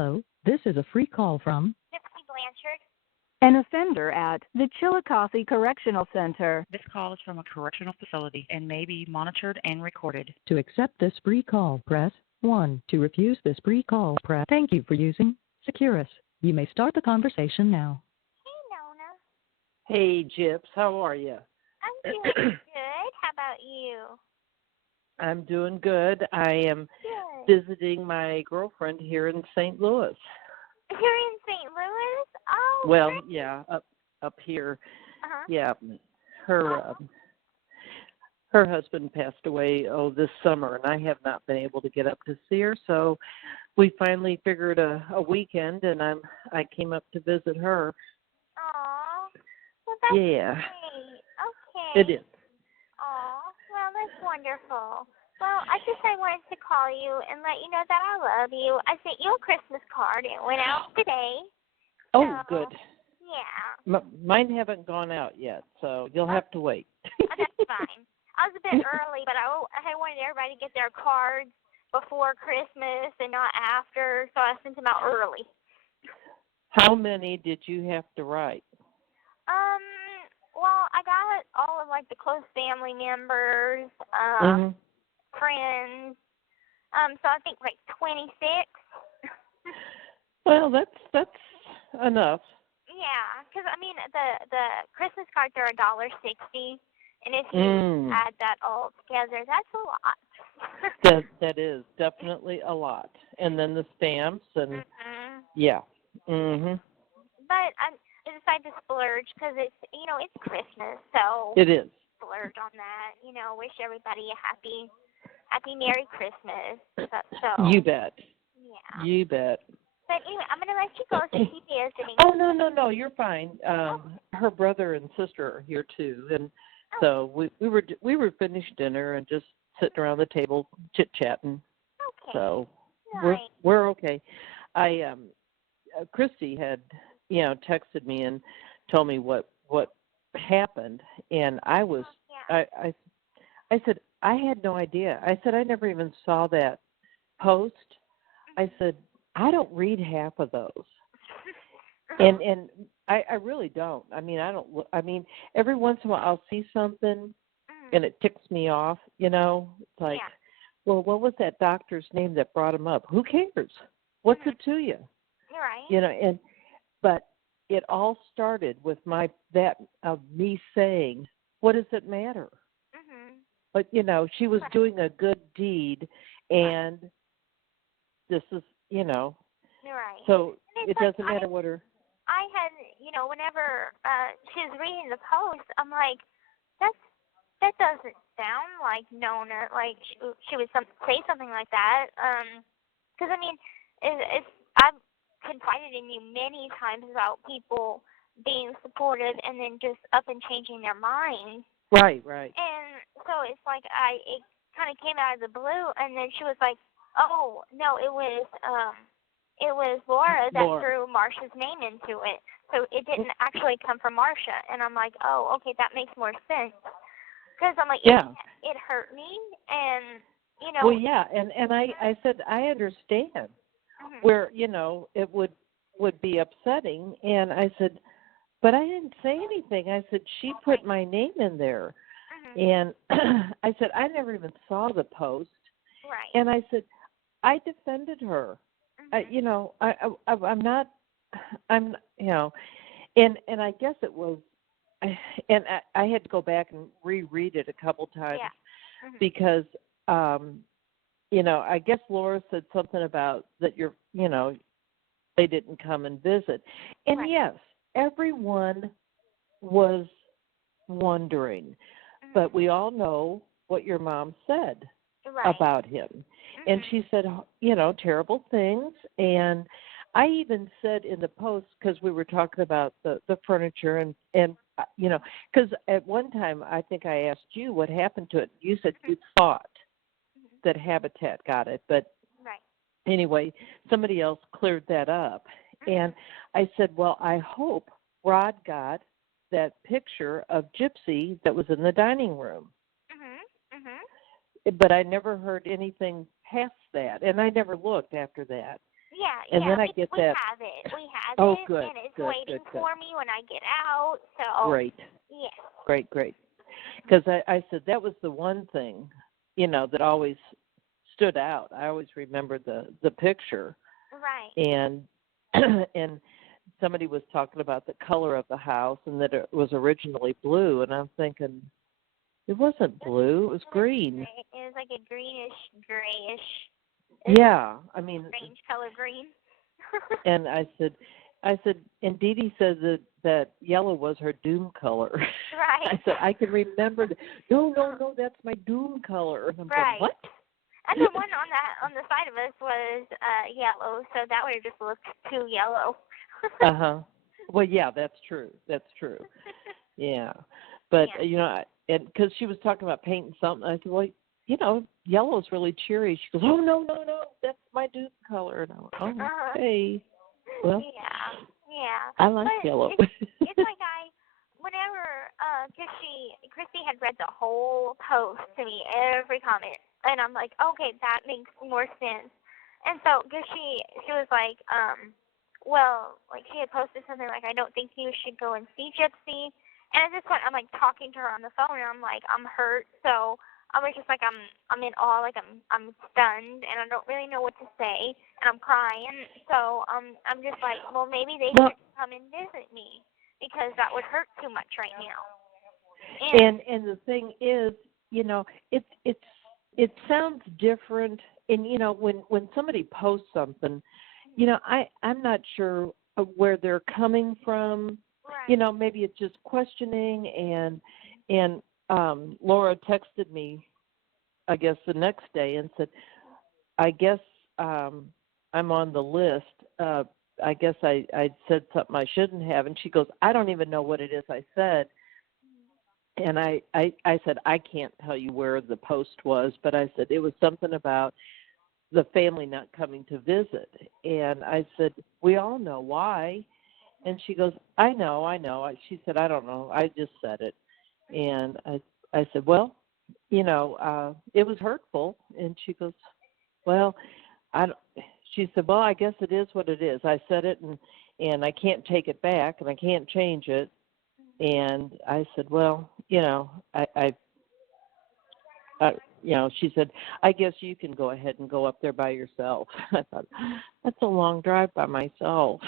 Hello, this is a free call from Gypsy Blanchard. An offender at the Chillicothe Correctional Center. This call is from a correctional facility and may be monitored and recorded. To accept this free call, press 1. To refuse this free call, press. Thank you for using Securus. You may start the conversation now. Hey, Nonna. Hey, Gyps, how are you? I'm doing good. How about you? I'm doing good. I am Good. visiting my girlfriend here in St. Louis. You're in St. Louis? Oh, Well, great. yeah, up here. Uh-huh. Yeah, her her husband passed away this summer, and I have not been able to get up to see her. So we finally figured a weekend, and I came up to visit her. Aw. Well, that's Yeah, great. Okay. it is. Aw. Well, that's wonderful. Well, I wanted to call you and let you know that I love you. I sent you a Christmas card. It went out today. Oh, So, good. yeah. Mine haven't gone out yet, so you'll have to wait. That's fine. I was a bit early, but I wanted everybody to get their cards before Christmas and not after, so I sent them out early. How many did you have to write? Well, I got all of like the close family members, friends. So I think like 26. Well, that's enough. Yeah, because I mean the Christmas cards are $1.60, and if you add that all together, that's a lot. That is definitely a lot, and then the stamps and yeah. But I decided to splurge because it's it's Christmas, so It is. splurge on that. Wish everybody a happy Merry Christmas. So You bet. yeah. You bet. But anyway, I'm gonna let you go so she's visiting. Oh no, you're fine. Her brother and sister are here too, and so we were finished dinner and just sitting around the table chit chatting. Okay. So Nice. we're okay. Christy had texted me and told me what happened, and I was I said I had no idea. I said I never even saw that post. I said I don't read half of those, and I really don't. I mean I mean every once in a while I'll see something and it ticks me off. It's like, well, what was that doctor's name that brought him up? Who cares? What's it to you? Right. But it all started with me saying, what does it matter? But she was doing a good deed, and this is Right. so And it like, doesn't matter what her. I had whenever she was reading the post, I'm like, that doesn't sound like Nonna. Like she would say something like that. Because I mean, I've confided in you many times about people being supportive and then just up and changing their mind. Right. And so it's like it kind of came out of the blue, and then she was like, "Oh no, it was Laura that threw Marsha's name into it, so it didn't actually come from Marsha." And I'm like, "Oh, okay, that makes more sense." Because I'm like, it hurt me, and Well, yeah, and I said I understand where it would be upsetting, and I said, but I didn't say anything. I said she put my name in there, and I said I never even saw the post, and I said I defended her. I'm not, and I guess it was, and I had to go back and reread it a couple times because, I guess Laura said something about that they didn't come and visit. And yes, everyone was wondering, but we all know what your mom said about him. And she said, terrible things. And I even said in the post, because we were talking about the furniture and because at one time I think I asked you what happened to it. You said you thought that Habitat got it. But anyway, somebody else cleared that up. And I said, well, I hope Rod got that picture of Gypsy that was in the dining room. But I never heard anything past that, and I never looked after that. And then I we, get we that. have it. We have Oh, it, good, and it's good, waiting good, good. for me when I get out. So Great. Yes. Great. Because I said that was the one thing, that always stood out. I always remember the picture. Right. And and somebody was talking about the color of the house and that it was originally blue, and I'm thinking it wasn't blue, it was green. It was like a grayish. Yeah, I mean, strange color green. and I said, and DeeDee said that yellow was her doom color. Right. I said, I can remember that. No, that's my doom color. And I'm Right. going, what? And the one on the side of us was yellow, so that would have just looked too yellow. Well, yeah, that's true. Yeah, but and because she was talking about painting something, I said, well, yellow's really cheery. She goes, oh no, that's my doom color. And I went, oh, okay. Well, yeah. I like yellow. It's like whenever, Christy had read the whole post to me, every comment, and I'm like, okay, that makes more sense. And so, because she was like, she had posted something like, I don't think you should go and see Gypsy. And at this point, I'm like talking to her on the phone, and I'm like, I'm hurt, so I was just like, I'm in awe, like I'm stunned, and I don't really know what to say, and I'm crying. So I'm just like, well, maybe they should come and visit me because that would hurt too much right now. And the thing is, it sounds different, and when somebody posts something, I'm not sure where they're coming from. Right. Maybe it's just questioning, and Laura texted me, I guess, the next day and said, I guess I'm on the list. I guess I said something I shouldn't have. And she goes, I don't even know what it is I said. And I said, I can't tell you where the post was, but I said it was something about the family not coming to visit. And I said, we all know why. And she goes, I know. She said, I don't know. I just said it. And I said, well, it was hurtful. And she goes, well, she said, well, I guess it is what it is. I said it, and I can't take it back, and I can't change it. And I said, well, she said, I guess you can go ahead and go up there by yourself. I thought, that's a long drive by myself.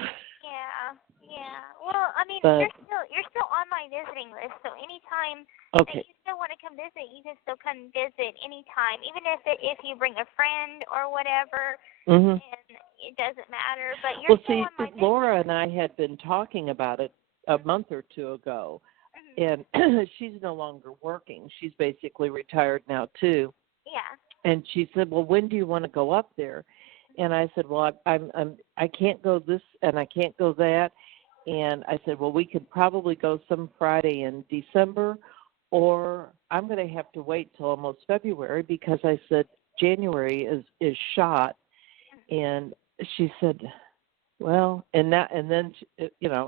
Yeah. Well, I mean, you're still on my visiting list, so anytime that you still want to come visit, you can still come visit anytime, even if you bring a friend or whatever. And it doesn't matter. But you're still on my Laura and I had been talking about it a month or two ago, and she's no longer working. She's basically retired now too. Yeah. And she said, well, when do you want to go up there? And I said, well, I can't go this and I can't go that. And I said, well, we could probably go some Friday in December, or I'm going to have to wait till almost February because I said January is shot. And she said, well, and then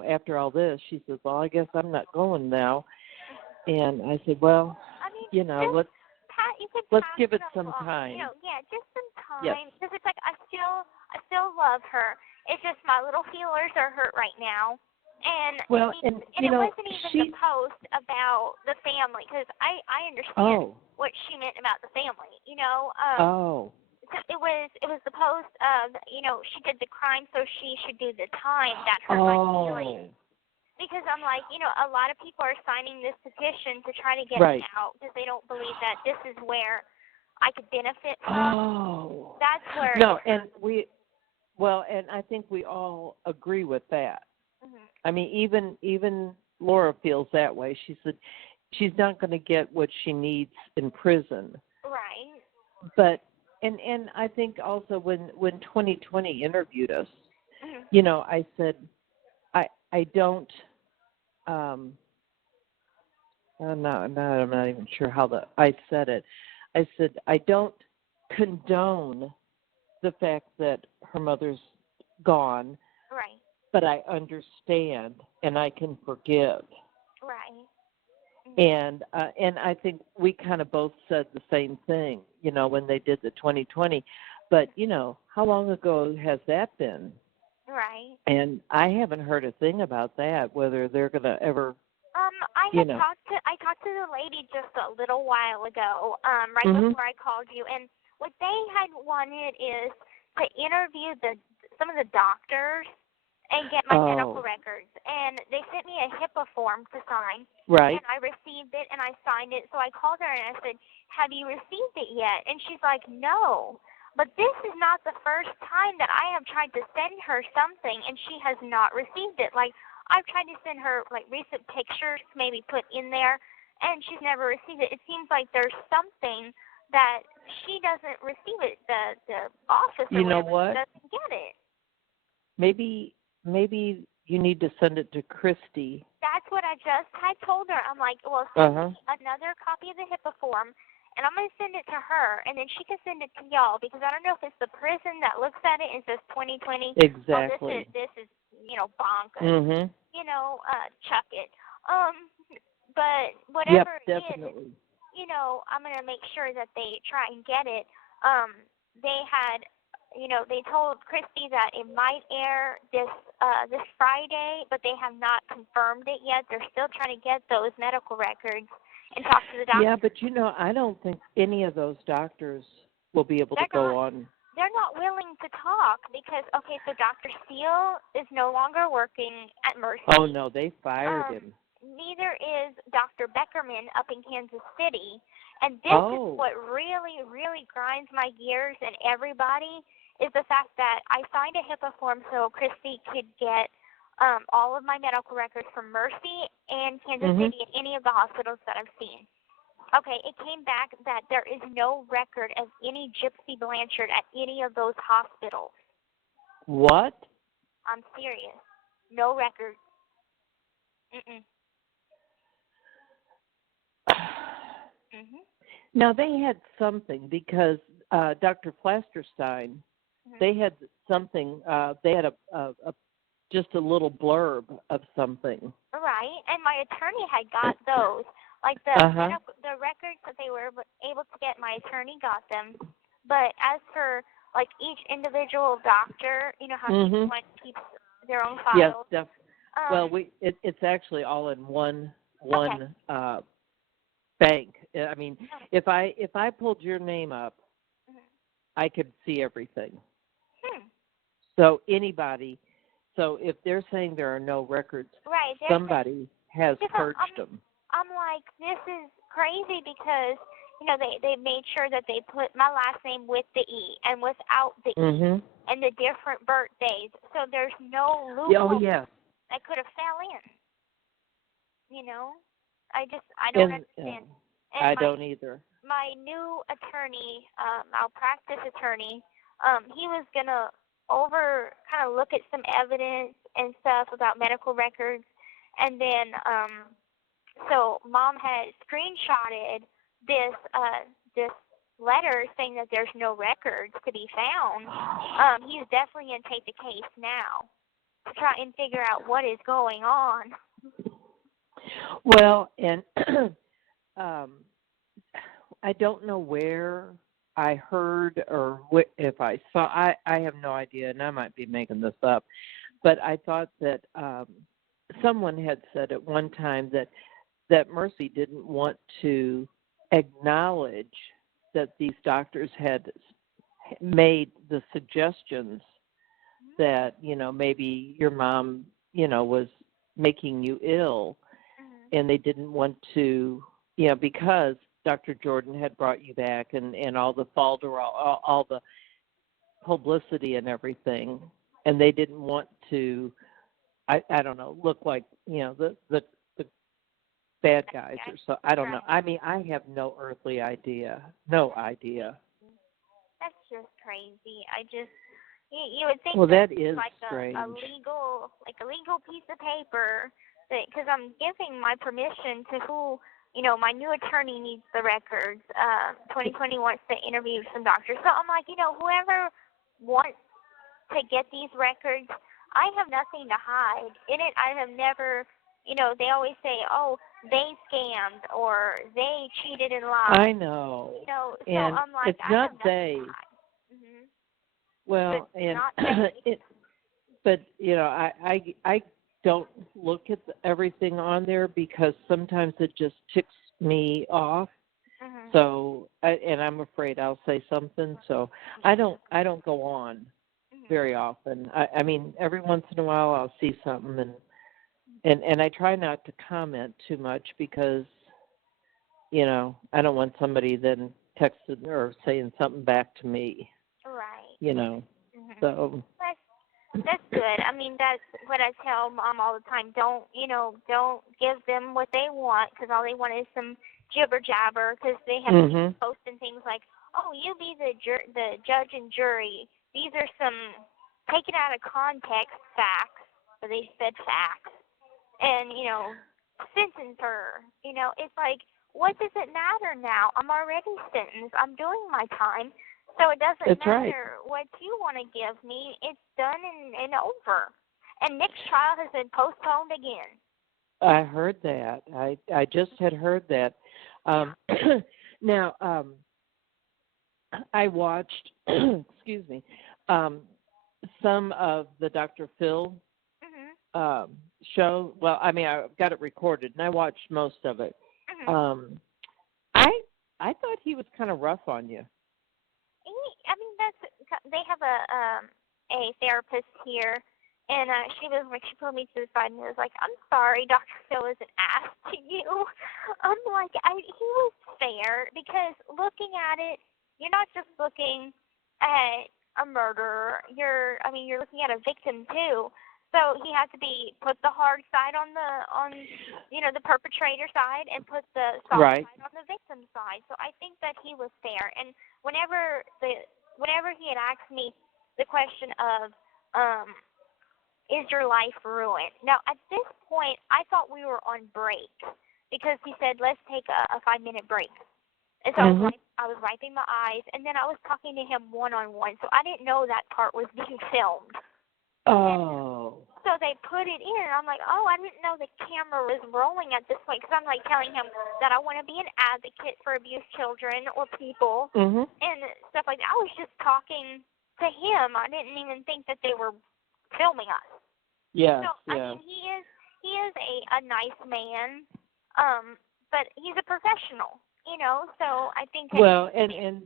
after all this, she said, well, I guess I'm not going now. And I said, well, let's give it some time. Just some time. Because it's like I still love her. It's just my little feelers are hurt right now. And it wasn't even the post about the family, because I understand what she meant about the family. It was the post of she did the crime, so she should do the time. That hurt my feelings. Because I'm like, a lot of people are signing this petition to try to get me out because they don't believe that this is where I could benefit from. That's where. No, and and I think we all agree with that. I mean, even Laura feels that way. She said she's not going to get what she needs in prison. Right. But and I think also when 2020 interviewed us, I said I don't. I'm not even sure how I said it. I said I don't condone the fact that her mother's gone. Right. But I understand and I can forgive. Right. And I think we kind of both said the same thing, when they did the 2020. But, how long ago has that been? Right. And I haven't heard a thing about that, whether they're going to ever, I talked to the lady just a little while ago, right Mhm. before I called you, and what they had wanted is to interview some of the doctors and get my medical records. And they sent me a HIPAA form to sign. Right. And I received it and I signed it. So I called her and I said, "Have you received it yet?" And she's like, "No." But this is not the first time that I have tried to send her something and she has not received it. Like, I've tried to send her like recent pictures, maybe put in there, and she's never received it. It seems like there's something that she doesn't receive it. The office or You know whatever what? doesn't get it. Maybe you need to send it to Christy. That's what I just had told her. I'm like, well, send Uh-huh. me another copy of the HIPAA form, and I'm going to send it to her, and then she can send it to y'all, because I don't know if it's the prison that looks at it and says 2020. Exactly. Oh, this is bonkers. Mhm. Chuck it. But whatever Yep, it is, definitely. I'm going to make sure that they try and get it. They had, they told Christy that it might air this Friday, but they have not confirmed it yet. They're still trying to get those medical records and talk to the doctor. Yeah, but I don't think any of those doctors will be able to go on. They're not willing to talk because, okay, so Dr. Steele is no longer working at Mercy. Oh, no, they fired him. Neither is Dr. Beckerman up in Kansas City. And this is what really, really grinds my gears and everybody is the fact that I signed a HIPAA form so Christy could get all of my medical records from Mercy and Kansas City and any of the hospitals that I've seen. Okay, it came back that there is no record of any Gypsy Blanchard at any of those hospitals. What? I'm serious. No record. Mm-mm. Now, they had something because Dr. Plasterstein, they had something, they had just a little blurb of something. Right, and my attorney had got those. Like the records that they were able to get, my attorney got them. But as for like each individual doctor, how each one keeps their own files. Yes, definitely. Well, it's actually all in one bank. I mean, if I pulled your name up, I could see everything. So anybody. So if they're saying there are no records, somebody has purged them. I'm like, this is crazy because, they made sure that they put my last name with the E and without the E and the different birthdays. So there's no loophole that could have fell in. I don't understand. And I don't either. My new attorney, malpractice attorney, he was going to kind of look at some evidence and stuff about medical records. And then, so Mom had screenshotted this letter saying that there's no records to be found. He's definitely going to take the case now to try and figure out what is going on. Well, and I don't know where I heard or if I saw, I have no idea, and I might be making this up, but I thought that someone had said at one time that Mercy didn't want to acknowledge that these doctors had made the suggestions that, maybe your mom, was making you ill, and they didn't want to, because Dr. Jordan had brought you back and all the falderall, all the publicity and everything, and they didn't want to, I don't know, look like, the bad guys or so. I don't know. I mean, I have no earthly idea. No idea. That's just crazy. You would think that is like strange. a legal piece of paper, because I'm giving my permission to who, my new attorney needs the records. 2020 wants to interview some doctors. So I'm like, whoever wants to get these records, I have nothing to hide. In it, I have never, they always say, oh, they scammed or they cheated and lied. I know. So and I'm like, it's not they. Well, But and not safe. but I don't look at everything on there because sometimes it just ticks me off. Mhm. So, and I'm afraid I'll say something. So I don't go on Mhm. very often. I mean, every once in a while I'll see something, and I try not to comment too much because I don't want somebody then texting or saying something back to me. Right. Mhm. So That's good. I mean, that's what I tell Mom all the time. Don't give them what they want because all they want is some jibber jabber because they have people posting things like, "Oh, you be the judge and jury." These are some taken out of context facts, but they said facts, and sentence her. It's like, what does it matter now? I'm already sentenced. I'm doing my time. So it doesn't That's right. matter what you want to give me. It's done and over. And Nick's trial has been postponed again. I heard that. I just had heard that. Now, I watched, excuse me, some of the Dr. Phil Mhm. show. Well, I mean, I got it recorded, and I watched most of it. Mhm. I thought he was kind of rough on you. I mean, they have a therapist here, and she pulled me to the side and was like, "I'm sorry, Dr. Phil isn't asked to you." I'm like, he was fair because looking at it, you're not just looking at a murderer. You're looking at a victim too. So he had to put the hard side on the perpetrator side and put the soft Right. side on the victim side. So I think that he was fair. And whenever he had asked me the question of, is your life ruined? Now at this point I thought we were on break because he said let's take a 5-minute break. And so I was wiping my eyes and then I was talking to him one-on-one. So I didn't know that part was being filmed. Oh. So they put it in, and I'm like, oh, I didn't know the camera was rolling at this point, because I'm like telling him that I want to be an advocate for abused children or people and stuff like that. I was just talking to him. I didn't even think that they were filming us. Yes. So I mean, he is a nice man, but he's a professional, So I think that and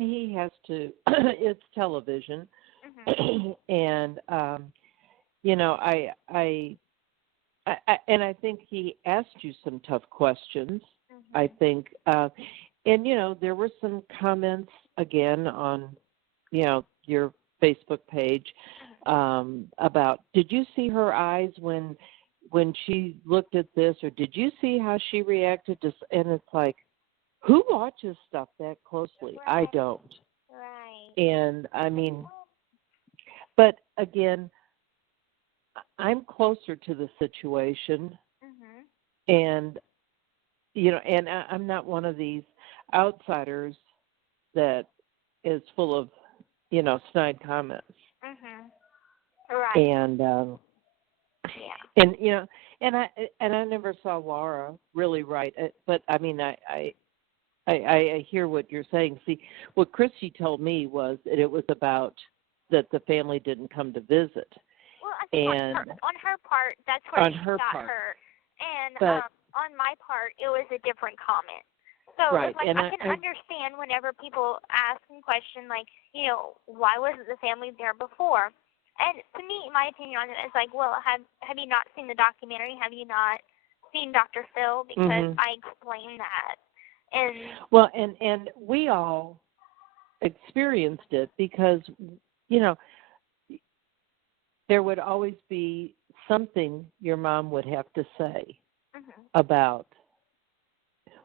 he has to. It's television. And I think he asked you some tough questions. I think, and there were some comments again on, your Facebook page about. Did you see her eyes when she looked at this, or did you see how she reacted to? And it's like, who watches stuff that closely? Right. I don't. Right. And I mean. But again, I'm closer to the situation, and and I'm not one of these outsiders that is full of snide comments. Right. And and I never saw Laura really write it, but I mean I hear what you're saying. See, what Christy told me was that it was about that the family didn't come to visit. Well, I think on her part, that's where she got hurt. And on my part, it was a different comment. So right. it's like I can understand whenever people ask and question, like, why wasn't the family there before? And to me, my opinion on it is like, well, have you not seen the documentary? Have you not seen Dr. Phil? Because I explained that. And well, and we all experienced it because there would always be something your mom would have to say about,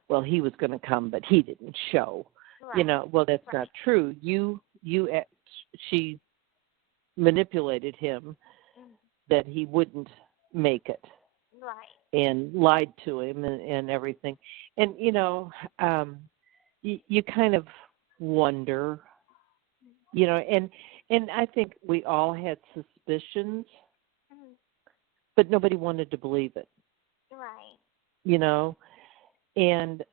well, he was going to come, but he didn't show. Right. Well, that's not true. She manipulated him that he wouldn't make it. Right. And lied to him and everything. And, you kind of wonder, and I think we all had suspicions, but nobody wanted to believe it. Right. And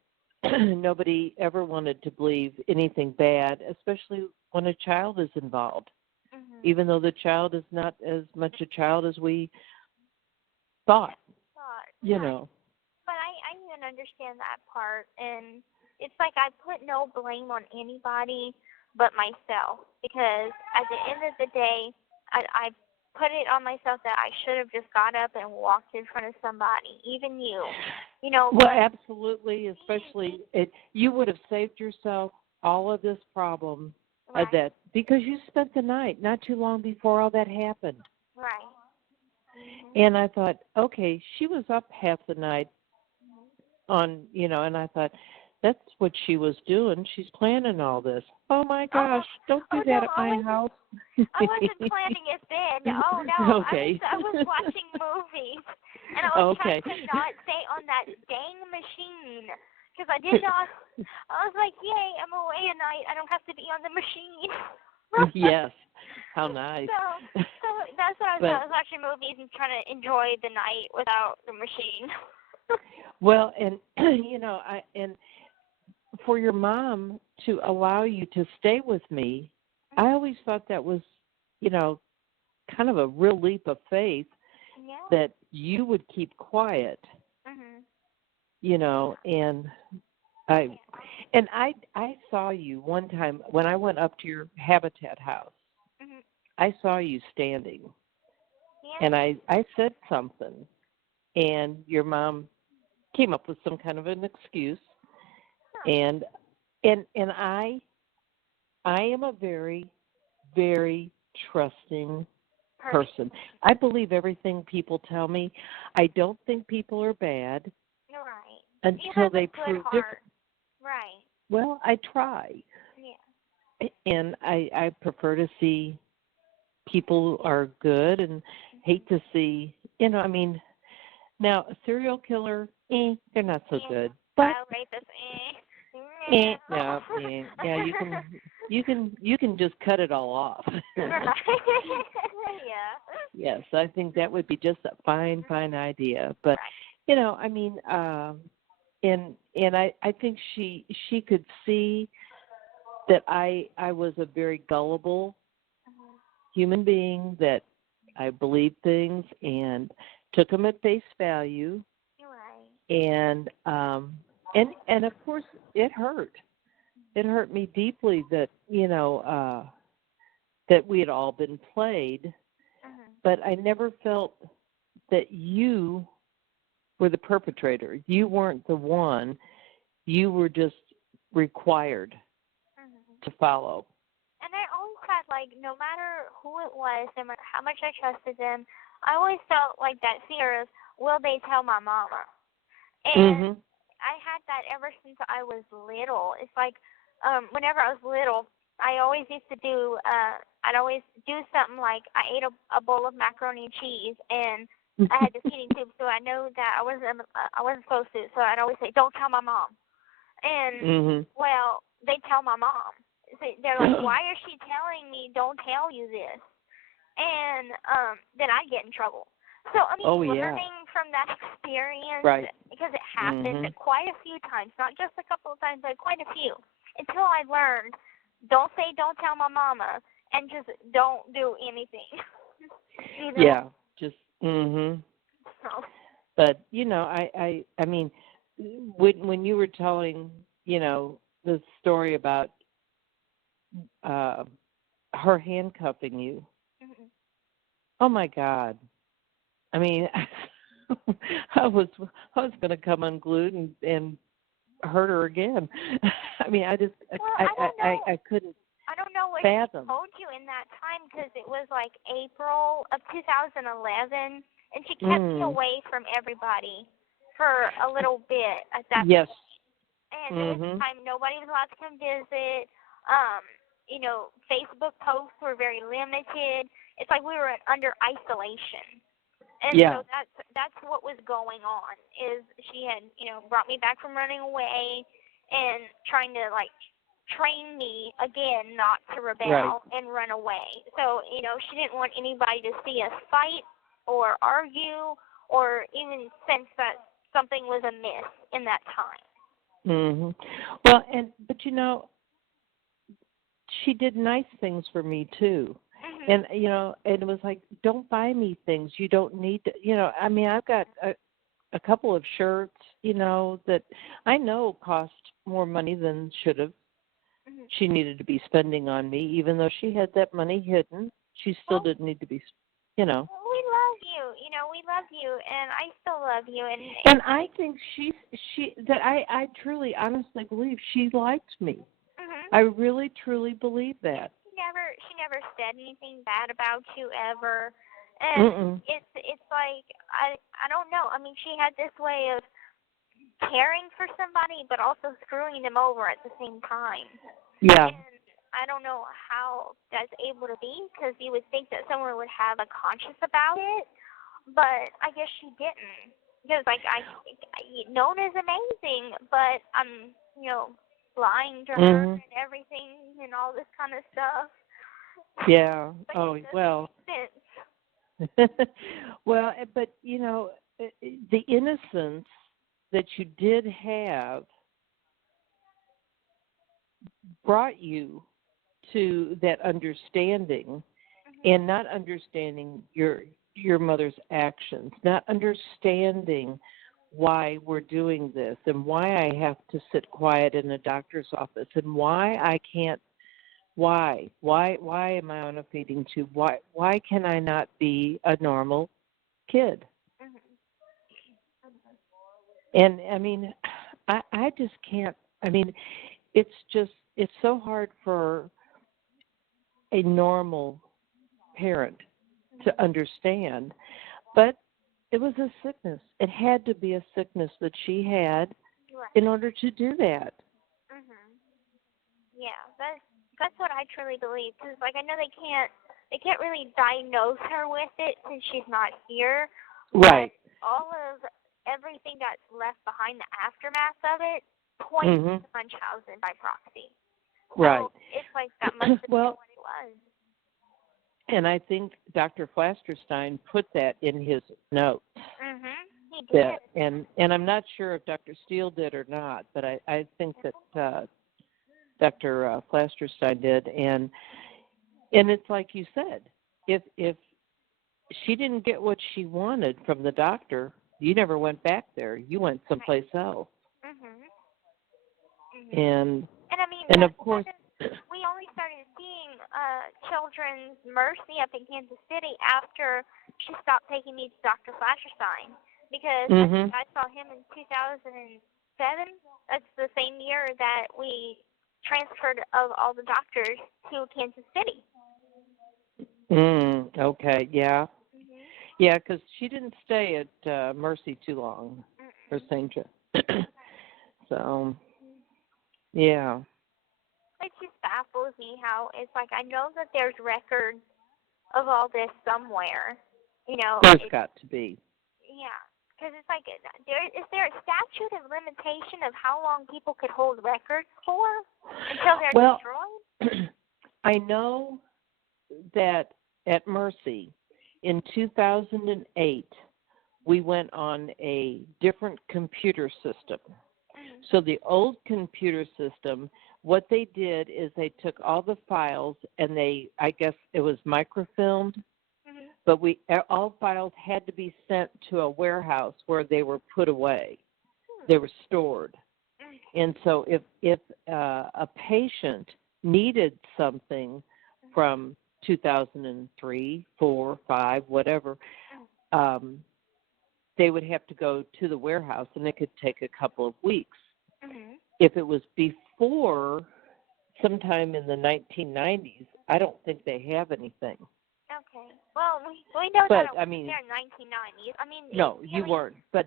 nobody ever wanted to believe anything bad, especially when a child is involved, Mhm. even though the child is not as much a child as we thought, you Right. know. But I even understand that part, and it's like I put no blame on anybody but myself, because at the end of the day, I put it on myself that I should have just got up and walked in front of somebody, even you, Well, absolutely, especially you would have saved yourself all of this problem right, that because you spent the night not too long before all that happened. right. Mhm. And I thought, okay, she was up half the night on, and I thought, that's what she was doing. She's planning all this. Oh, my gosh, don't do that No, at my house. I wasn't planning it then. Oh, no. Okay. I was watching movies, and I was Okay. trying to not stay on that dang machine, because I did not. I was like, yay, I'm away at night. I don't have to be on the machine. Yes. How nice. So that's what I was doing. I was watching movies and trying to enjoy the night without the machine. Well, and, and for your mom to allow you to stay with me, I always thought that was, kind of a real leap of faith Yeah. that you would keep quiet, Mhm. and I saw you one time when I went up to your habitat house. Mhm. I saw you standing, Yeah. and I said something, and your mom came up with some kind of an excuse, and I am a very, very trusting person. I believe everything people tell me. I don't think people are bad You're right. You until have they a good prove heart. different. Right. Well, I try, Yeah. and I prefer to see people are good and hate to see, now a serial killer, they're not so good. But I'll rate this. yeah, you can just cut it all off. Yeah. Yes, I think that would be just a fine idea. But and I think she could see that I was a very gullible human being, that I believed things and took them at face value. Right. And of course it hurt. It hurt me deeply that that we had all been played, but I never felt that you were the perpetrator. You weren't the one. You were just required to follow. And I always had, like, no matter who it was, no matter how much I trusted them, I always felt like that fear of, will they tell my mama? And I had that ever since I was little. It's like, whenever I was little, I always used to do, I'd always do something like I ate a bowl of macaroni and cheese, and I had the feeding tube, so I know that I wasn't supposed to. So I'd always say, "Don't tell my mom." And well, they tell my mom. So they're like, "Why is she telling me? Don't tell you this?" And then I get in trouble. So I mean, learning from that experience, right, because it happened quite a few times, not just a couple of times, but quite a few, until I learned, don't tell my mama, and just don't do anything. Yeah, just So. But I mean, when you were telling the story about her handcuffing you, oh my God! I mean, I was going to come unglued and hurt her again. I mean, I just I couldn't. I don't know what fathom. she told you in that time, because it was like April of 2011, and she kept me away from everybody for a little bit at that yes. point. And at this time, nobody was allowed to come visit. Facebook posts were very limited. It's like we were under isolation. And so that's what was going on, is she had, brought me back from running away and trying to, like, train me again not to rebel and run away. So, she didn't want anybody to see us fight or argue or even sense that something was amiss in that time. Well, but she did nice things for me too. And you know, and it was like, don't buy me things you don't need to, you know. I mean, I've got a couple of shirts, you know, that I know cost more money than should have. She needed to be spending on me, even though she had that money hidden. She still didn't need to be, you know. We love you. You know, we love you, and I still love you. And I think I truly, honestly believe she liked me. I really, truly believe that. She never said anything bad about you ever. And it's like, I don't know. I mean, she had this way of caring for somebody, but also screwing them over at the same time. Yeah. And I don't know how that's able to be, because you would think that someone would have a conscience about it, but I guess she didn't. Because, like, Nonna's amazing, but I'm, you know, lying to her and everything and all this kind of stuff. Yeah. But Oh, well. Well, but, you know, the innocence that you did have brought you to that understanding, and not understanding your mother's actions, not understanding why we're doing this and why I have to sit quiet in a doctor's office and why I can't. Why am I on a feeding tube? Why can I not be a normal kid? And I mean, I just can't. I mean, it's so hard for a normal parent to understand, but it was a sickness. It had to be a sickness that she had in order to do that. Yeah, that's what I truly believe. Because, like, I know they can't really diagnose her with it since she's not here. Right. But all of everything that's left behind, the aftermath of it, points to Munchausen by proxy. Right. So it's like that must have been what it was. And I think Dr. Flasterstein put that in his notes. He did. And I'm not sure if Dr. Steele did or not, but I think that Dr. Flasterstein did. And it's like you said, if she didn't get what she wanted from the doctor, you never went back there. You went someplace else. And I mean, and of course, we only started seeing Children's Mercy up in Kansas City after she stopped taking me to Dr. Flasherstein, because I saw him in 2007. That's the same year that we transferred of all the doctors to Kansas City. Okay, yeah. Yeah, because she didn't stay at Mercy too long, or St. John. So, yeah. It just baffles me how it's like, I know that there's records of all this somewhere, you know. There's got to be. Yeah, because it's like, is there a statute of limitation of how long people could hold records for until they're destroyed? I know that at Mercy in 2008, we went on a different computer system. So the old computer system, what they did is they took all the files and I guess it was microfilmed, but all files had to be sent to a warehouse where they were put away. They were stored. And so if a patient needed something from 2003, 4, 5, whatever, they would have to go to the warehouse, and it could take a couple of weeks. If it was before, sometime in the 1990s, I don't think they have anything. Okay. Well, we know but, that I was there in 1990s. I mean, no, you weren't. But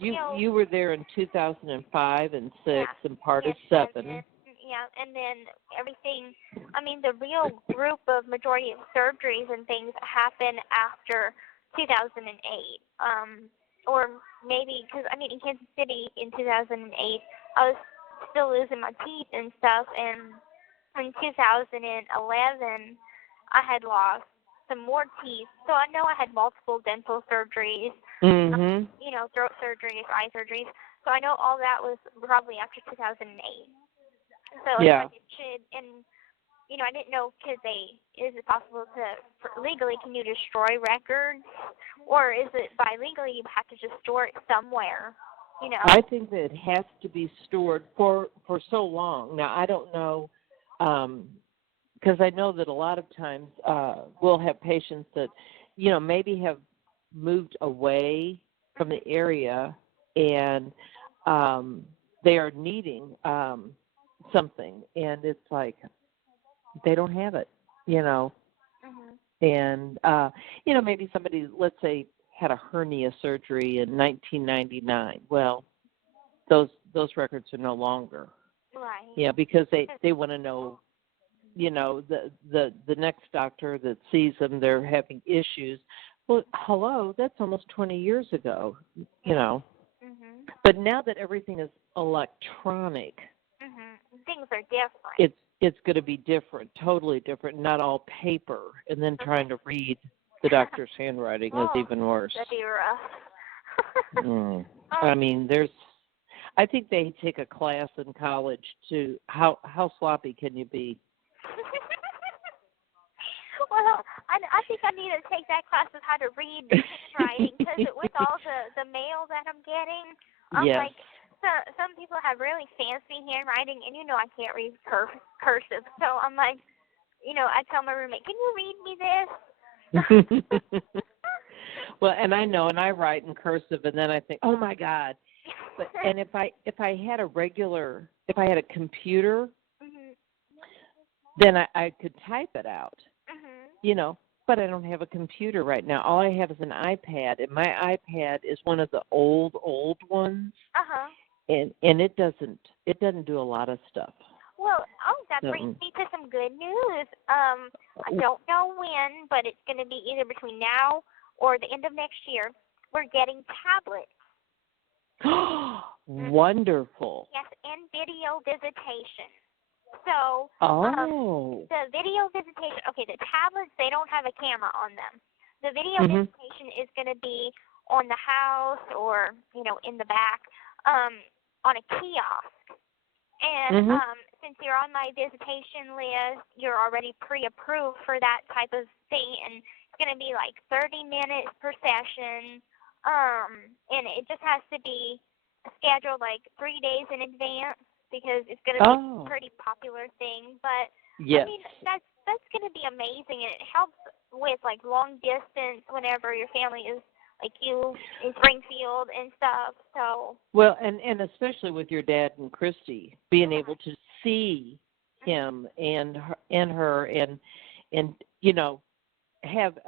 you were there in 2005 and 6 and part of 7. And then everything. I mean, the real group of majority of surgeries and things happen after 2008. Or maybe because I mean, in Kansas City in 2008, I was still losing my teeth and stuff, and in 2011, I had lost some more teeth. So I know I had multiple dental surgeries, you know, throat surgeries, eye surgeries. So I know all that was probably after 2008. So it's like it should, and I didn't know, is it possible legally, can you destroy records? Or is it by legally you have to just store it somewhere, I think that it has to be stored for so long. Now, I don't know, because I know that a lot of times we'll have patients that, maybe have moved away from the area and they are needing something, and it's like they don't have it, and maybe somebody, let's say, had a hernia surgery in 1999. Well, those records are no longer. Right. Yeah, because they want to know, the next doctor that sees them, they're having issues. Well, hello, that's almost 20 years ago, But now that everything is electronic, things are different. It's going to be different, totally different, not all paper. And then trying to read the doctor's handwriting is even worse. That'd be rough. I mean, I think they take a class in college to how sloppy can you be? Well, I think I need to take that class of how to read handwriting, because with all the mail that I'm getting, I'm like, some people have really fancy handwriting, and I can't read cursive. So I'm like, I tell my roommate, can you read me this? Well, and I know, and I write in cursive, and then I think, oh my God. But and if I had a computer, then I could type it out. But I don't have a computer right now. All I have is an iPad, and my iPad is one of the old ones. And it doesn't do a lot of stuff. Well, that brings me to some good news. I don't know when, but it's going to be either between now or the end of next year. We're getting tablets. Wonderful. Yes, and video visitation. So the video visitation, the tablets, they don't have a camera on them. The video visitation is going to be on the house or, in the back on a kiosk. And since you're on my visitation list, you're already pre-approved for that type of thing, and it's going to be like 30 minutes per session, and it just has to be scheduled like 3 days in advance, because it's going to be a pretty popular thing. But yes. I mean, that's going to be amazing, and it helps with like long distance whenever your family is like you in Springfield and stuff. So well, and especially with your dad and Christy, being able to see him and her and have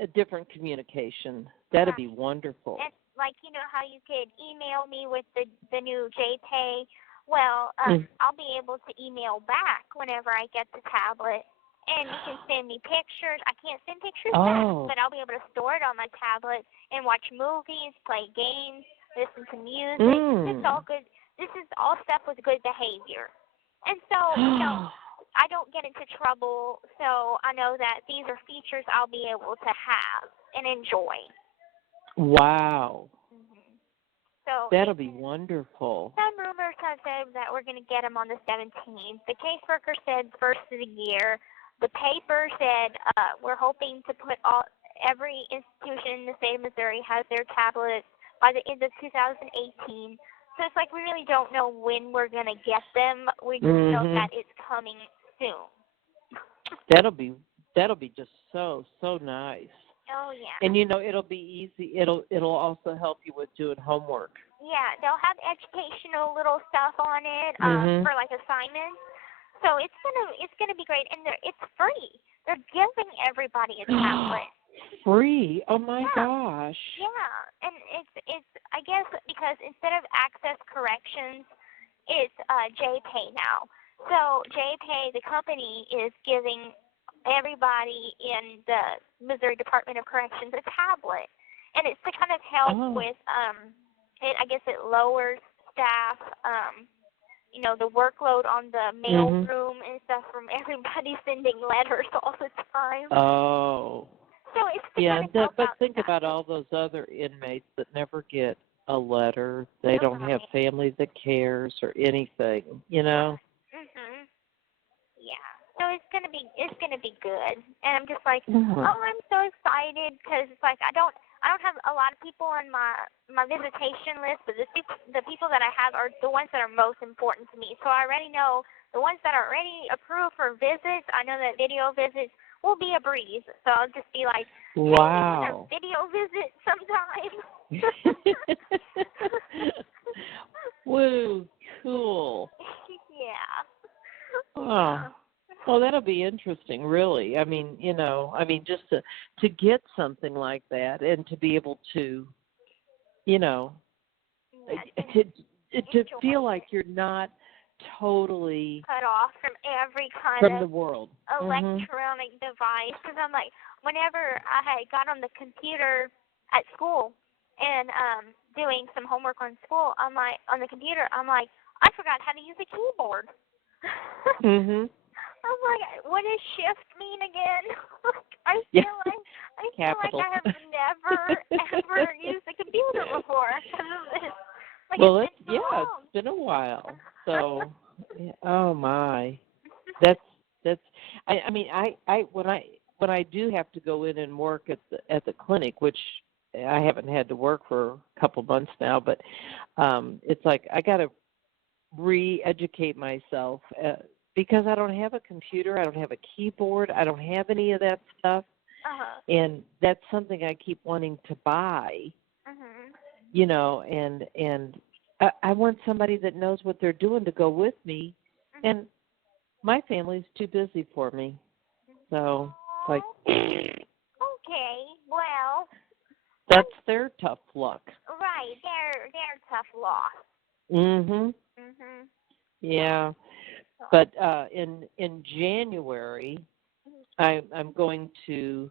a different communication. That'd be wonderful. And like how you could email me with the new JPay. Well, I'll be able to email back whenever I get the tablet, and you can send me pictures. I can't send pictures back, but I'll be able to store it on my tablet and watch movies, play games, listen to music. This is all good. This is all stuff with good behavior. And so, I don't get into trouble, so I know that these are features I'll be able to have and enjoy. Wow. So that'll be wonderful. Some rumors have said that we're going to get them on the 17th. The caseworker said first of the year. The paper said we're hoping to put every institution in the state of Missouri has their tablets by the end of 2018. So it's like we really don't know when we're going to get them. We just know that it's coming soon. That'll be just so nice. Oh yeah. And it'll be easy. It'll also help you with doing homework. Yeah, they'll have educational little stuff on it for like assignments. So it's gonna be great, and it's free. They're giving everybody a tablet. Free? Oh my gosh. Yeah, and it's I guess because instead of Access Corrections, it's JPay now. So JPay, the company, is giving everybody in the Missouri Department of Corrections a tablet, and it's to kind of help with I guess it lowers staff the workload on the mail room and stuff from everybody sending letters all the time. So it's to kind of help but out think staff. about all those other inmates that never get a letter. They don't have family that cares or anything, Yeah. So it's gonna be good. And I'm just like, Mhm. oh, I'm so excited because it's like I don't have a lot of people on my visitation list, but the people that I have are the ones that are most important to me. So I already know the ones that are already approved for visits. I know that video visits will be a breeze. So I'll just be like, hey, Wow. a video visit sometime. Woo, cool. Yeah. Oh. Well, that'll be interesting, really. I mean, just to get something like that and to be able to, Yeah, to feel like you're not totally cut off from every kind from of the world. electronic device. Because I'm like, whenever I had got on the computer at school and doing some homework on school, I'm like, on the computer, I'm like, I forgot how to use a keyboard. Mhm. I'm like, what does shift mean again? I feel like Capital. I have never ever used a computer before. Like, Well, it's been so long. it's been a while. So, oh my, that's. I mean, when I do have to go in and work at the clinic, which I haven't had to work for a couple months now, but it's like I got to re-educate myself because I don't have a computer, I don't have a keyboard, I don't have any of that stuff, and that's something I keep wanting to buy. And I want somebody that knows what they're doing to go with me, and my family's too busy for me. So, like, okay, well, that's their tough luck. right, they're tough loss. Mhm. Yeah, but in January, I'm going to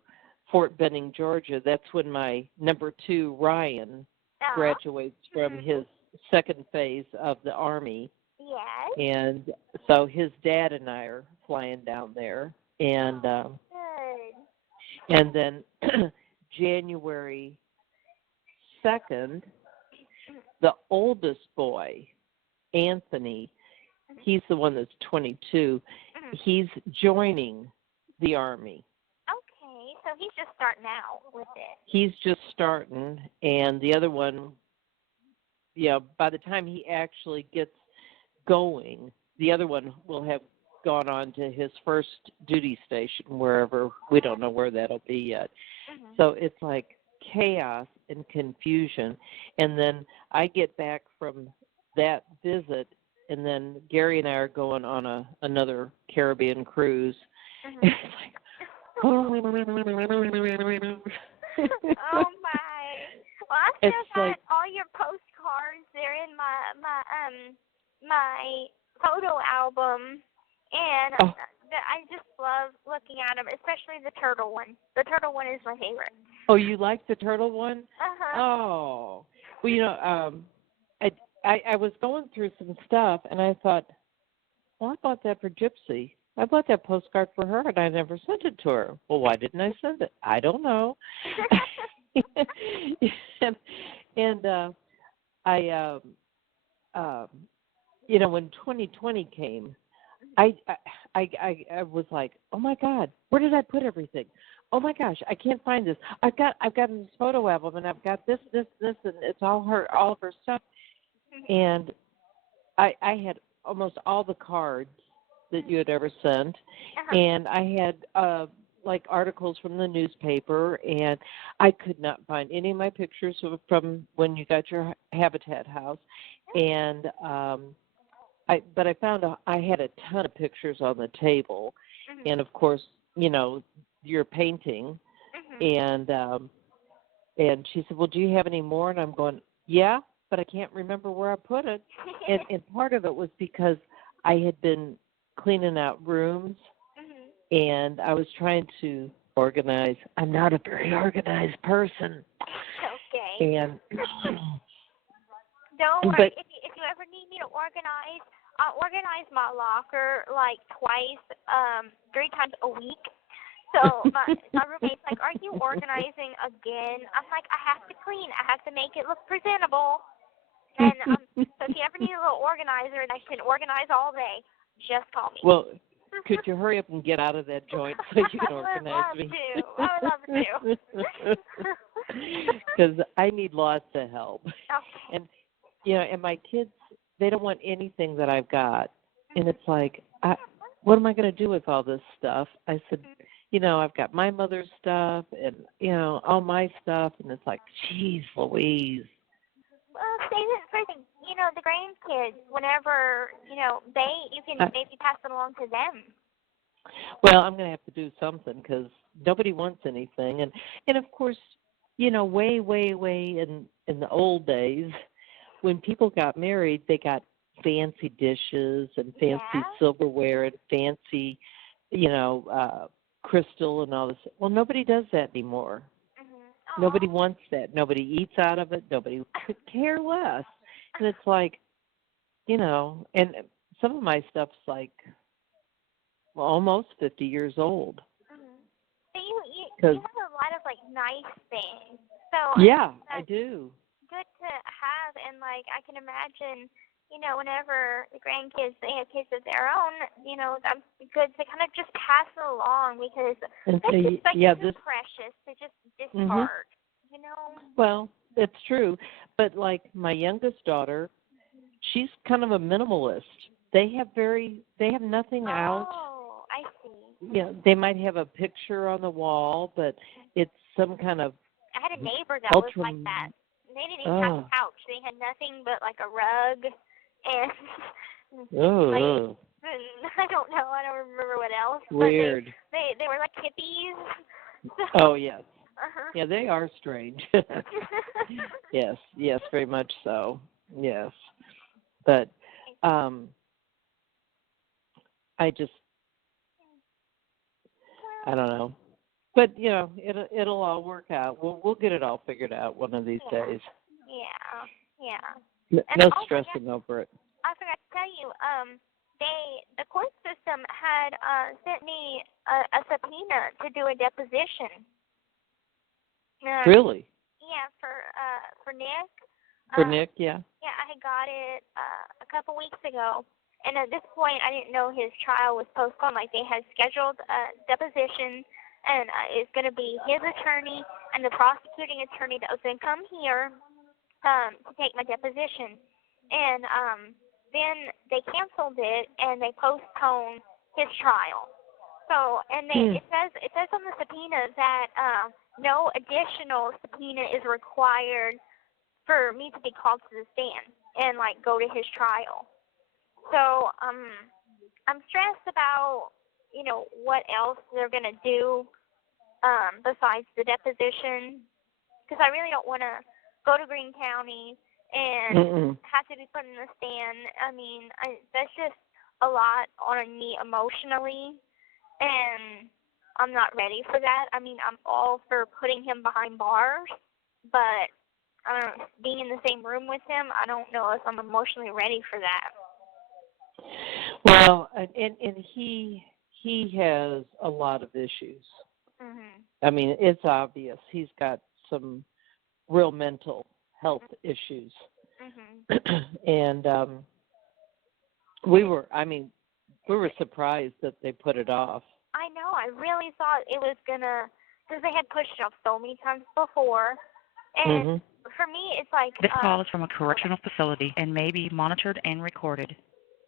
Fort Benning, Georgia. That's when my number 2 Ryan graduates from his second phase of the Army. Yes. And so his dad and I are flying down there, and good. and then January 2nd, the oldest boy, Anthony, he's the one that's 22. He's joining the Army. Okay, so he's just starting out with it. He's just starting, and the other one, by the time he actually gets going, the other one will have gone on to his first duty station, wherever. We don't know where that'll be yet. So it's like chaos and confusion. And then I get back from that visit, and then Gary and I are going on another Caribbean cruise. It's like, oh my! Well, I still got all your postcards. They're in my photo album, and I just love looking at them, especially the turtle one. The turtle one is my favorite. Oh, you like the turtle one? Oh, well, I was going through some stuff, and I thought, well, I bought that for Gypsy. I bought that postcard for her, and I never sent it to her. Well, why didn't I send it? I don't know. and when 2020 came, I was like, oh my God, where did I put everything? Oh my gosh, I can't find this. I've got this photo album, and I've got this, and it's all of her stuff. And I had almost all the cards that you had ever sent, and I had like articles from the newspaper, and I could not find any of my pictures from when you got your Habitat house, and but I found I had a ton of pictures on the table, and of course, your painting, and she said, well, do you have any more? And I'm going, yeah, but I can't remember where I put it. And part of it was because I had been cleaning out rooms, and I was trying to organize. I'm not a very organized person. Okay. And don't worry. If you ever need me to organize, I'll organize my locker like twice, 3 times a week. So my roommate's like, are you organizing again? I'm like, I have to clean. I have to make it look presentable. And so if you ever need a little organizer and I can organize all day, just call me. Well, Could you hurry up and get out of that joint so you can organize me? I would love to. Because I need lots of help. Okay. And, and my kids, they don't want anything that I've got. And it's like, what am I going to do with all this stuff? I said, I've got my mother's stuff and, all my stuff. And it's like, geez, Louise. Well, save it for the grandkids. Whenever, you can maybe pass it along to them. Well, I'm going to have to do something because nobody wants anything. And of course, way, way, way in the old days, when people got married, they got fancy dishes and fancy silverware and fancy, crystal and all this. Well, nobody does that anymore. Mm-hmm. Nobody wants that. Nobody eats out of it. Nobody could care less. And it's like, and some of my stuff's like almost 50 years old. Mm-hmm. So you have a lot of nice things. So yeah, I do. Good to have, and I can imagine, whenever the grandkids they have kids of their own, that's good to kind of just pass it along because it's just precious to just discard. Well, it's true, but my youngest daughter, she's kind of a minimalist. They have nothing out. Oh, I see. Yeah, they might have a picture on the wall, but it's some kind of. I had a neighbor that was like that. They didn't even have a couch. They had nothing but a rug and I don't know. I don't remember what else. Weird. But they were like hippies. Oh yes. Uh-huh. Yeah, they are strange. Yes, very much so. Yes, but I don't know. But it'll all work out. We'll get it all figured out one of these days. Yeah. No stressing over it. I forgot to tell you, the court system had sent me a subpoena to do a deposition. Really? Yeah, for Nick. For Nick, yeah. Yeah, I had got it a couple weeks ago, and at this point, I didn't know his trial was postponed. They had scheduled a deposition, and it's going to be his attorney and the prosecuting attorney that was going to come here to take my deposition. And then they canceled it, and they postponed his trial. So, and it says on the subpoena that no additional subpoena is required for me to be called to the stand and go to his trial. So I'm stressed about what else they're gonna do besides the deposition, because I really don't want to go to Greene County and have to be put in the stand. I mean, that's just a lot on me emotionally, and I'm not ready for that. I mean, I'm all for putting him behind bars, but being in the same room with him, I don't know if I'm emotionally ready for that. Well, and he has a lot of issues. Mm-hmm. I mean, it's obvious he's got some real mental health issues. Mm-hmm. And we were surprised that they put it off. I know. I really thought it was gonna, because they had pushed it off so many times before. And for me, it's This call is from a correctional facility and may be monitored and recorded.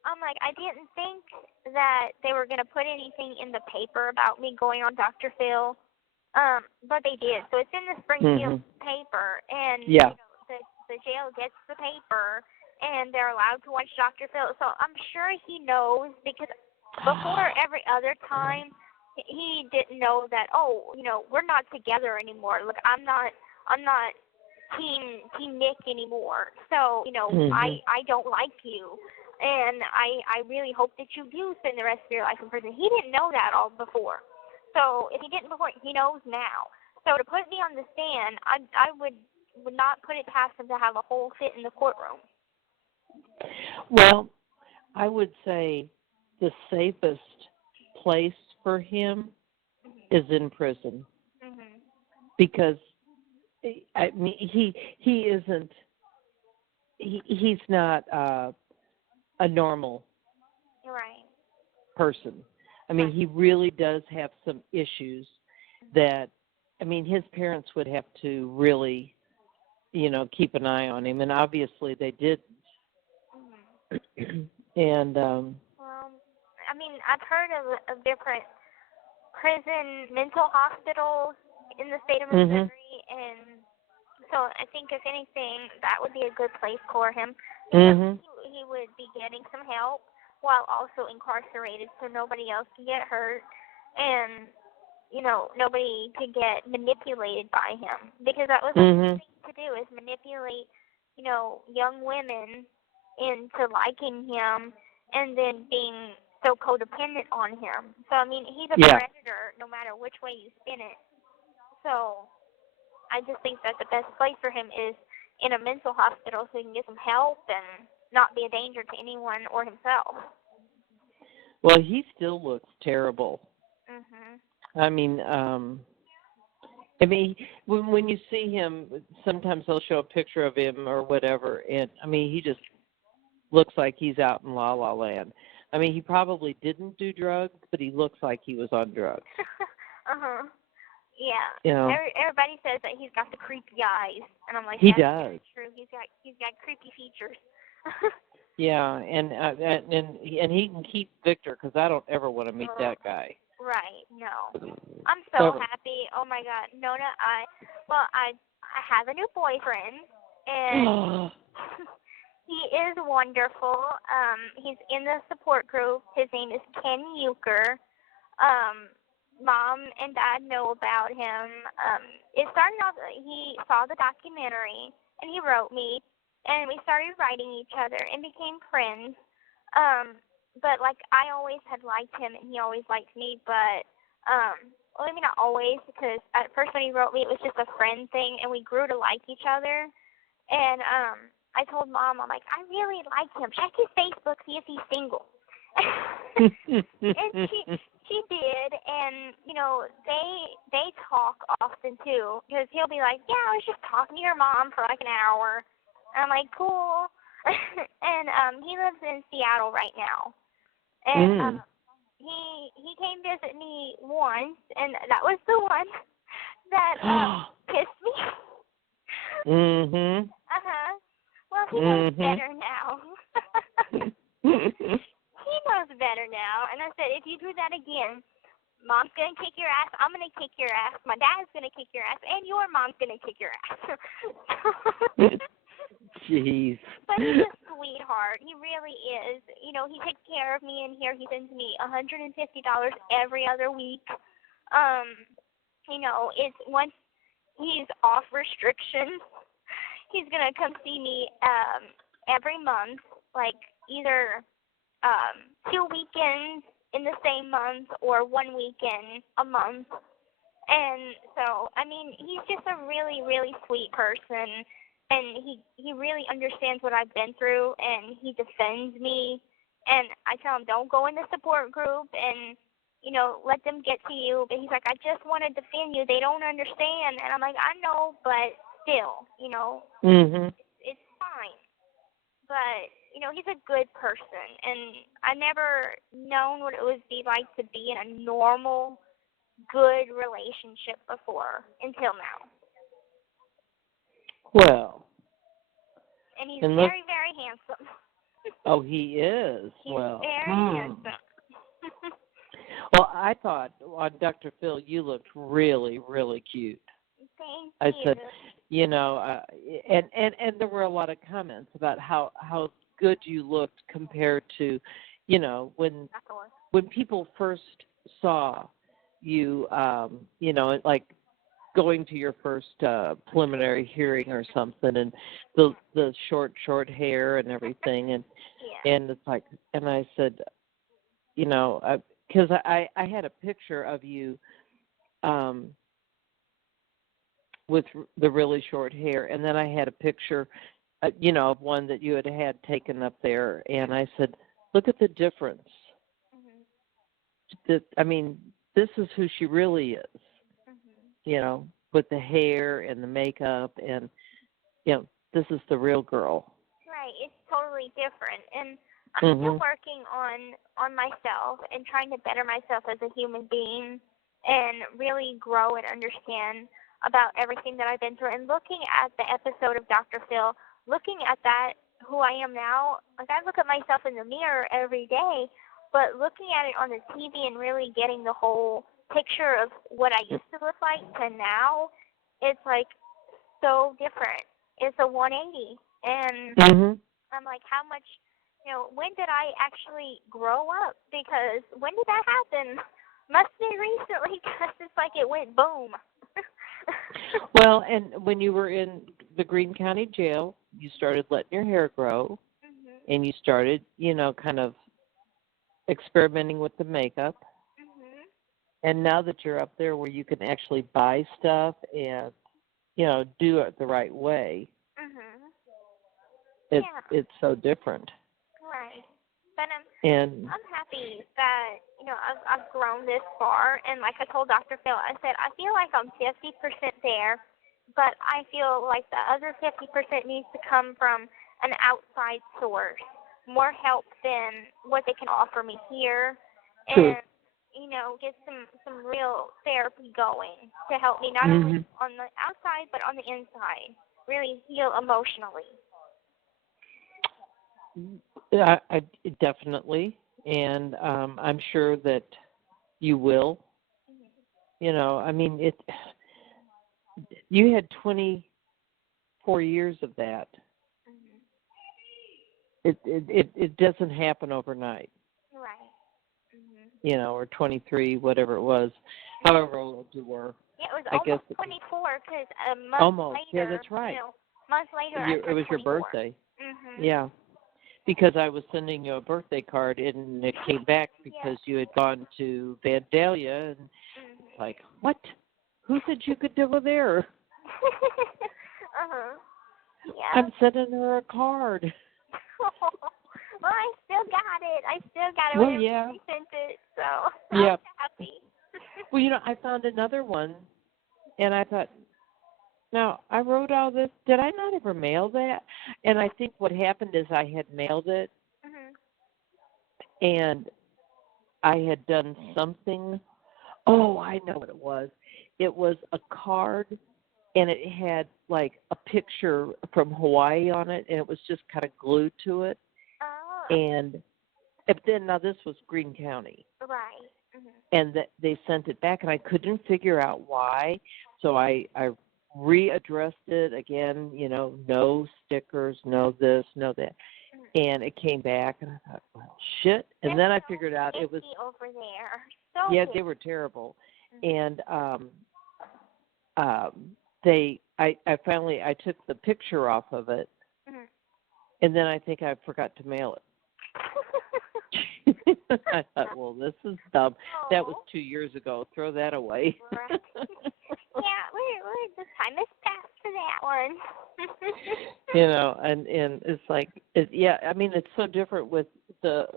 I didn't think that they were going to put anything in the paper about me going on Dr. Phil, but they did. So it's in the Springfield paper, and the jail gets the paper, and they're allowed to watch Dr. Phil. So I'm sure he knows, because before every other time, he didn't know that, we're not together anymore. Look, I'm not Team Nick anymore. So, I don't like you. And I really hope that you do spend the rest of your life in prison. He didn't know that all before. So if he didn't before, he knows now. So to put me on the stand, I would not put it past him to have a whole fit in the courtroom. Well, I would say the safest place for him is in prison. Mm-hmm. Because I mean, he's not a normal right. person. I mean, he really does have some issues that, I mean, his parents would have to really, keep an eye on him, and obviously they didn't. And well, I mean, I've heard of different prison mental hospitals in the state of Missouri, and so I think if anything, that would be a good place for him, because he would be getting some help while also incarcerated, so nobody else can get hurt, and nobody could get manipulated by him, because that was the thing to do, is manipulate young women into liking him and then being so codependent on him. So, I mean, he's a predator no matter which way you spin it. So I just think that the best place for him is in a mental hospital so he can get some help and not be a danger to anyone or himself. Well, he still looks terrible. I mean, when you see him, sometimes they'll show a picture of him or whatever, and, I mean, he just looks like he's out in La La Land. I mean, he probably didn't do drugs, but he looks like he was on drugs. Yeah. Everybody says that he's got the creepy eyes, and I'm like, he that's does. True. He's got creepy features. Yeah, and he can keep Victor, because I don't ever want to meet that guy. Right. No. I'm so happy. Oh my God, Nonna. I have a new boyfriend, and he is wonderful. He's in the support group. His name is Ken Euchre. Mom and Dad know about him. It started off, he saw the documentary, and he wrote me, and we started writing each other and became friends. But, like, I always had liked him, and he always liked me, but, well, maybe not always, because at first when he wrote me, it was just a friend thing, and we grew to like each other. And I told Mom, I'm like, I really like him. Check his Facebook, see if he's single. And she did, and they talk often too, because he'll be like, yeah, I was just talking to your mom for like an hour, and I'm like, cool. And he lives in Seattle right now, and he came visit me once, and that was the one that kissed me. Well, he knows better now. He knows better now, and I said, if you do that again, Mom's going to kick your ass, I'm going to kick your ass, my dad's going to kick your ass, and your mom's going to kick your ass. Jeez. But he's a sweetheart. He really is. He takes care of me in here. He sends me $150 every other week. It's once he's off restrictions, he's going to come see me every month, like either 2 weekends in the same month or 1 weekend a month. And so, I mean, he's just a really, really sweet person, and he really understands what I've been through, and he defends me. And I tell him, don't go in the support group and, let them get to you. But he's like, I just want to defend you. They don't understand. And I'm like, I know, but still, it's fine. But, he's a good person, and I never known what it would be like to be in a normal, good relationship before, until now. Well. And he's very, very handsome. Oh, he is? He's well. very handsome. Well, I thought on Dr. Phil, you looked really, really cute. Thank I you. said, and there were a lot of comments about how good you looked compared to, when people first saw you, like going to your first preliminary hearing or something, and the short hair and everything, and it's like, and I said, because I had a picture of you with the really short hair, and then I had a picture, of one that you had taken up there, and I said, look at the difference. I mean, this is who she really is, with the hair and the makeup, and, this is the real girl. Right, it's totally different. And I'm still working on myself and trying to better myself as a human being and really grow and understand about everything that I've been through. And looking at the episode of Dr. Phil, looking at that, who I am now, like I look at myself in the mirror every day, but looking at it on the TV and really getting the whole picture of what I used to look like to now, it's like so different. It's a 180. And I'm like, how much, when did I actually grow up? Because when did that happen? Must be recently, because it's like it went boom. Well, and when you were in the Greene County Jail, you started letting your hair grow, and you started, kind of experimenting with the makeup. And now that you're up there where you can actually buy stuff and, do it the right way, it's so different. Right. But I'm happy that, I've grown this far. And like I told Dr. Phil, I said, I feel like I'm 50% there, but I feel like the other 50% needs to come from an outside source, more help than what they can offer me here. And, get some real therapy going to help me not only on the outside, but on the inside, really heal emotionally. I definitely, and I'm sure that you will. I mean, you had 24 years of that. It doesn't happen overnight. Right. Or 23, whatever it was, however old you were. Yeah, it was almost 24 because a month almost. later. Yeah, that's right. Months later, it was 24. your birthday. Yeah. Because I was sending you a birthday card, and it came back because you had gone to Vandalia, and it's like, what? Who said you could go there? Yeah. I'm sending her a card. Well, I still got it. Well, yeah. We sent it, so I'm happy. Well, I found another one, and I thought, now, I wrote all this. Did I not ever mail that? And I think what happened is I had mailed it, and I had done something. Oh, I know what it was. It was a card, and it had, like, a picture from Hawaii on it, and it was just kind of glued to it. Oh. And then, now this was Greene County. Right. And they sent it back, and I couldn't figure out why. So I readdressed it again, no stickers, no this, no that. And it came back, and I thought, well, shit. And then I figured out it was over there. So yeah, they were terrible. And I finally took the picture off of it, and then I think I forgot to mail it. I thought, well, this is dumb. Oh. That was 2 years ago. Throw that away. Right. Yeah, the time has passed for that one. And it's like, I mean, it's so different with the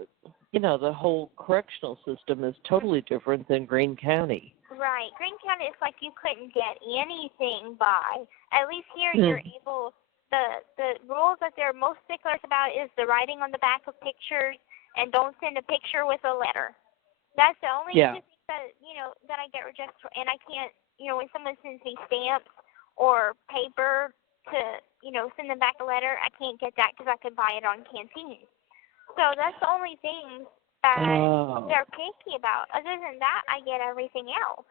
whole correctional system is totally different than Greene County. Right. Greene County, it's like you couldn't get anything by. At least here you're able, the rules that they're most sticklers about is the writing on the back of pictures, and don't send a picture with a letter. That's the only thing that, that I get rejected for. And I can't, when someone sends me stamps or paper to, send them back a letter, I can't get that because I could buy it on Canteen. So that's the only thing that they're picky about. Other than that, I get everything else.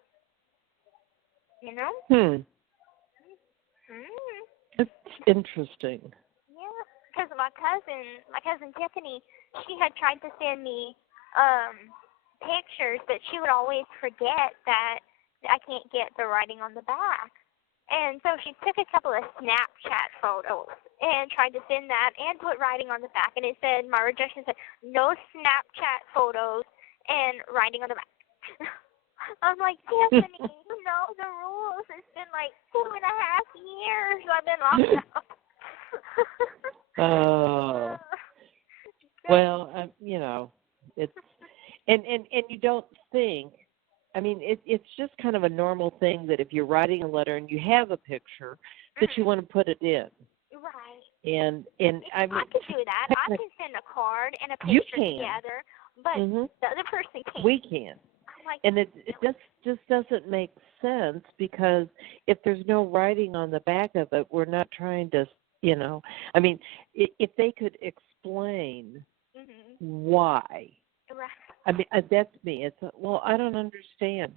It's interesting. Yeah, because my cousin Tiffany, she had tried to send me pictures, but she would always forget that I can't get the writing on the back. And so she took a couple of Snapchat photos and tried to send that and put writing on the back. And it said, my rejection said, no Snapchat photos and writing on the back. I'm like, Tiffany, you know the rules. It's been like 2.5 years I've been locked out. Oh. Well, it's and you don't think. I mean, it's just kind of a normal thing that if you're writing a letter and you have a picture, that you want to put it in. Right. and I mean, I can do that. I can send a card and a You picture can. together, but the other person can't. we can. I'm like, And it just doesn't make sense, because if there's no writing on the back of it, we're not trying to, I mean, if they could explain why. right. I mean, that's me. It's well, I don't understand.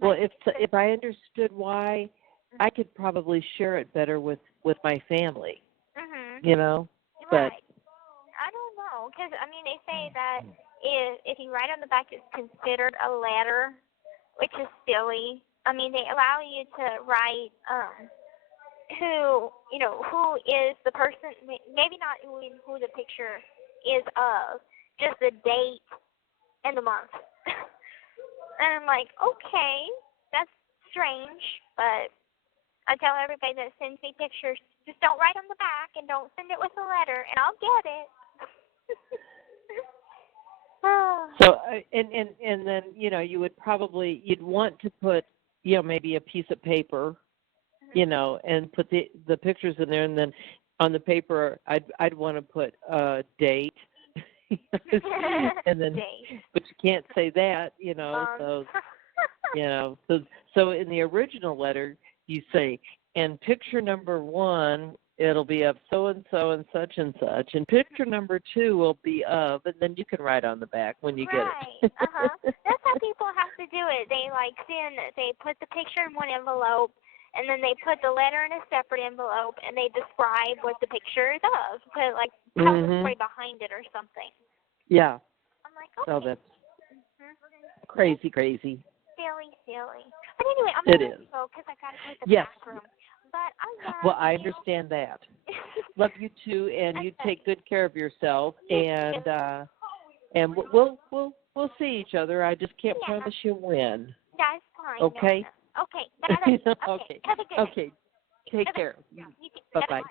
Well, if I understood why, I could probably share it better with my family. But Right. I don't know, because I mean, they say that if you write on the back, it's considered a letter, which is silly. I mean, they allow you to write who is the person, maybe not who the picture is of, just the date and the month. And I'm like, okay, that's strange, but I tell everybody that sends me pictures, just don't write on the back and don't send it with a letter, and I'll get it. so and then you'd want to put maybe a piece of paper, and put the pictures in there, and then on the paper I'd want to put a date. And then, but you can't say that, so in the original letter you say, and picture number 1, it'll be of so and such, and picture number 2 will be of, and then you can write on the back when you get it. That's how people have to do it. They put the picture in one envelope, and then they put the letter in a separate envelope, and they describe what the picture is of. Put tell the story behind it or something. Yeah. I'm like, okay. Oh, that's crazy. Silly. But anyway, I'm going to go because I got to go to the bathroom. But I love Well, I understand that. Love you too, and you take good care of yourself. And we'll see each other. I just can't promise you when. That's fine. Okay. Okay. But I love you. Okay. Have a good Okay. Take care. Bye-bye.